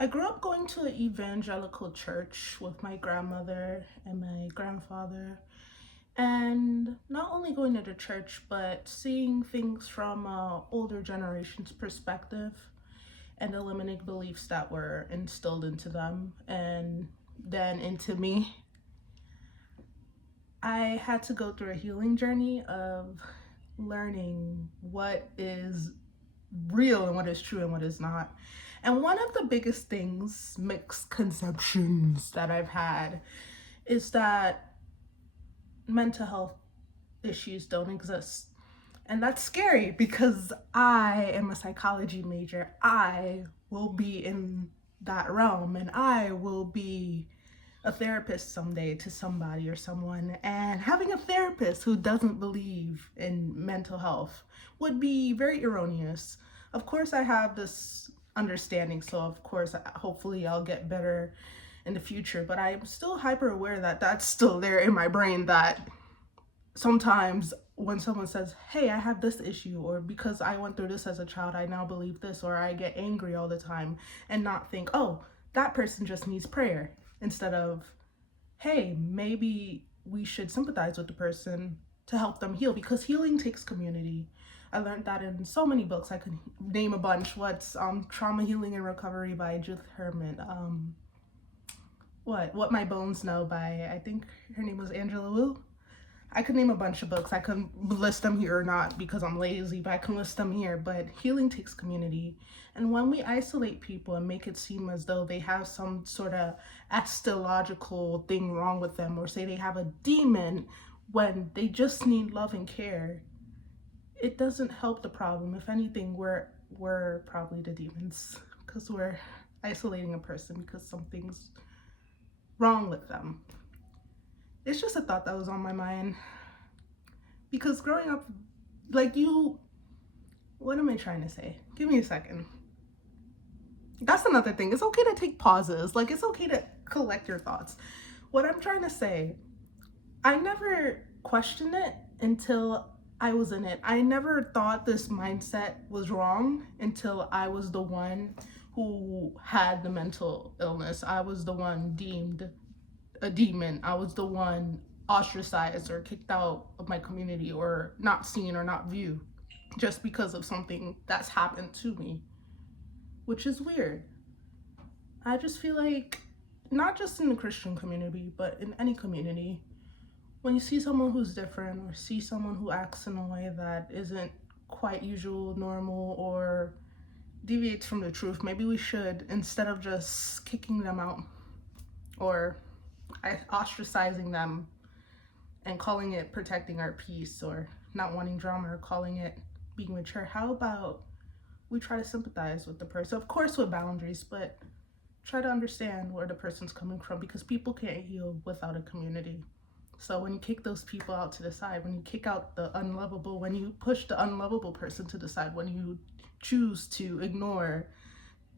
I grew up going to an evangelical church with my grandmother and my grandfather, and not only going to the church, but seeing things from older generation's perspective and the limiting beliefs that were instilled into them and then into me. I had to go through a healing journey of learning what is real and what is true and what is not. And one of the biggest things, mixed conceptions that I've had, is that mental health issues don't exist. And that's scary because I am a psychology major. I will be in that realm and I will be a therapist someday to somebody or someone. And having a therapist who doesn't believe in mental health would be very erroneous. Of course, I have this understanding, so of course, hopefully, I'll get better in the future. But I'm still hyper aware that that's still there in my brain, that sometimes when someone says, hey, I have this issue, or because I went through this as a child, I now believe this, or I get angry all the time, and not think, oh, that person just needs prayer, instead of, hey, maybe we should sympathize with the person to help them heal, because healing takes community. I learned that in so many books. I could name a bunch. What's Trauma Healing and Recovery by Judith Herman. What My Bones Know by, I think her name was Angela Wu. I could name a bunch of books. I could list them here or not because I'm lazy, but I can list them here. But healing takes community. And when we isolate people and make it seem as though they have some sort of astrological thing wrong with them, or say they have a demon when they just need love and care, it doesn't help the problem. If anything, we're probably the demons because we're isolating a person because something's wrong with them. It's just a thought that was on my mind. Because growing up, what am I trying to say? Give me a second. That's another thing. It's okay to take pauses. It's okay to collect your thoughts. What I'm trying to say, I never questioned it until I was in it. I never thought this mindset was wrong until I was the one who had the mental illness. I was the one deemed a demon. I was the one ostracized or kicked out of my community or not seen or not viewed just because of something that's happened to me, which is weird. I just feel like, not just in the Christian community, but in any community, when you see someone who's different or see someone who acts in a way that isn't quite usual, normal, or deviates from the truth, maybe we should, instead of just kicking them out or ostracizing them and calling it protecting our peace or not wanting drama or calling it being mature, how about we try to sympathize with the person, of course with boundaries, but try to understand where the person's coming from, because people can't heal without a community. So when you kick those people out to the side, when you kick out the unlovable, when you push the unlovable person to the side, when you choose to ignore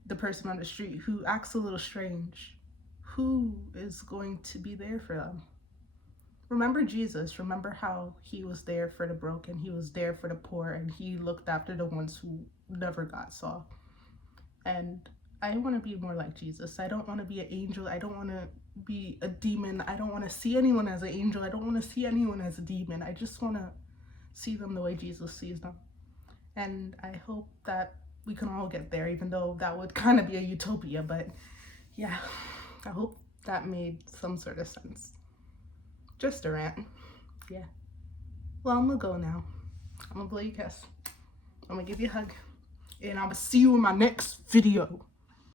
the person on the street who acts a little strange, who is going to be there for them? Remember Jesus. Remember how he was there for the broken, he was there for the poor, and he looked after the ones who never got saw. And I want to be more like Jesus. I don't want to be an angel. I don't want to be a demon. I don't want to see anyone as an angel. I don't want to see anyone as a demon. I just want to see them the way Jesus sees them. And I hope that we can all get there, even though that would kind of be a utopia. But yeah, I hope that made some sort of sense. Just a rant. Yeah. Well, I'm gonna go now. I'm gonna blow you a kiss. I'm gonna give you a hug. And I'm gonna see you in my next video.